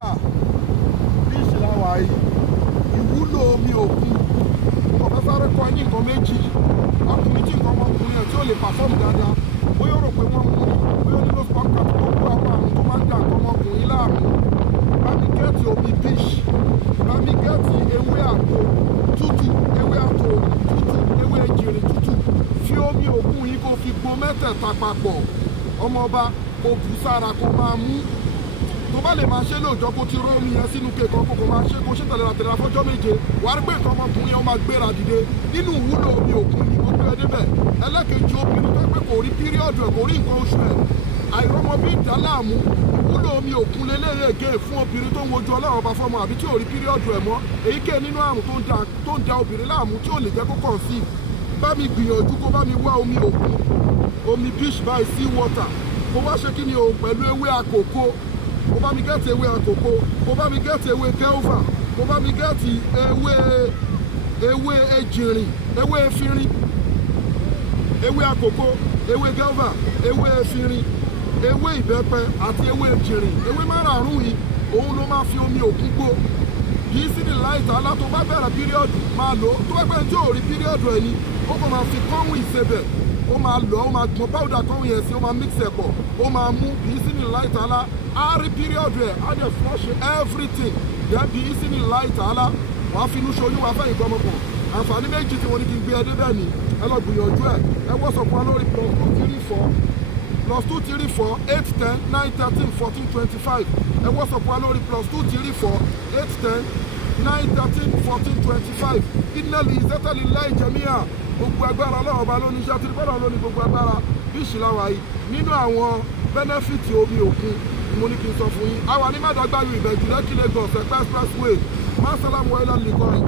Bí ìṣẹ̀lẹ̀ wà yìí, ìwúlò omi òkun. Mo fẹ́ sáré kọ́ ní nǹkan méjì. Ọkùnrin tí nǹkan ọmọkùnrin ẹ̀ tí ó lè pàfọ́ọ̀mù dáadáa. Bóyá ó rò pé wọ́n mú bóyá ó nílò spọ́nkà tó kó àwọn àrùn tó máa ń dà nǹkan ọmọkùnrin láàmú. Bá mi gẹ́ẹ̀tì omi beach. Bá mi gẹ́ẹ̀tì ewé àgbo tútù, ewé àtò tútù, ewé ejìrì tútù. Fi omi òkun yìí kó fi gbo mẹ́tẹ̀ẹ̀ta papọ̀. Ọmọọba kò bù sára kó máa mú. Tó bá lè máa ṣe lóòjọ́ kó ti rọ́ omi yẹn sínú kéèkan kó máa ṣe kó ṣe tẹ̀lé fọ́jọ́ méje. Wàá rí pé nǹkan ọmọkùnrin yẹn máa gbéra dìde. Nínú ìwúlò omi òkun ni gbogbo ẹ débẹ̀. Ẹlẹ́kejì obìnrin tó pé kò rí píríọ̀dù ẹ̀ kò rí nǹkan oṣù ẹ̀. Àìrọ́mọbí ìdáláàmú ìwúlò omi òkun lélẹ́yẹ̀ ègé fún obìnrin tó ń wojú Ọlọ́run ọba fọ́mọ àbí tí ò rí píríọ̀dù ẹ̀ mọ́. Èyíkéyìí nínú àrùn tó ń da obìnrin láàmú tí ò lè jẹ́ kó kàn sí. Bá mi gbìyànjú kó bá mi wá omi òkun, omi beach by sea water. Kó wá ṣe kí ni o pẹ̀lú ewé àkókò. Kó bá mi gẹ́ẹ̀tì ewé àkókò, kó bá mi gẹ́ẹ̀tì ewé kẹ́ọ́fà, kó bá mi gẹ́ẹ̀tì ewé ejìrìn, ewé efinrin, ewé àkókò, ewé kẹ́ọ́fà, ewé efinrin, ewé ìbẹ́pẹ àti ewé ejìrìn. Ewé márààrún yìí òun ló máa fi omi òkun gbó. Kìí sí ní láìta alá tó bá bẹ̀rẹ̀ píríọ̀dù máa lò ó. Tó bá pẹ́ tí ò rí píríọ̀dù ẹ̀ ni ó kàn máa fi kọ́hún ìsebẹ̀. Ó máa lọ, ó máa gbọ́n páwùdà kọ́hún yẹn sí, ó máa mix ẹ̀ pọ̀, ó máa mú kìí sí ní láìta alá. Á rí píríọ̀dù ẹ̀, á dẹ̀ flush everything. Then kìí sí ní láìta alá. Wàá finú ṣoyún wàá fẹ́yìn gbọ́mọpọ̀. Àǹfààní méjì tí mo ní kí n gbé ẹ débẹ̀ ni ẹ lọ gbìyànjú ẹ̀. Ẹ wọ́sọ̀pọ̀ wa lórí +234 810 913 14 25. Ẹ wọ́sọ̀pọ̀ wa lórí +234 810 913 14 25. Innal izzata lillahi jami'a. Gbogbo agbára Ọlọ́run ọba lóní iṣẹ́ àtìrí bọ́lá lóní gbogbo agbára bí ìṣìláwà yìí. Nínú àwọn bẹ́nẹ́fìtì omi òkun mo ní kí n sọ fún yín. A wà ní Mádàgbàlú Ìbẹ̀jú Lẹ́kì Lagos Ẹ̀pẹ́ expressway. Má sálámù wáyé lálẹ́ kọ́ yìí.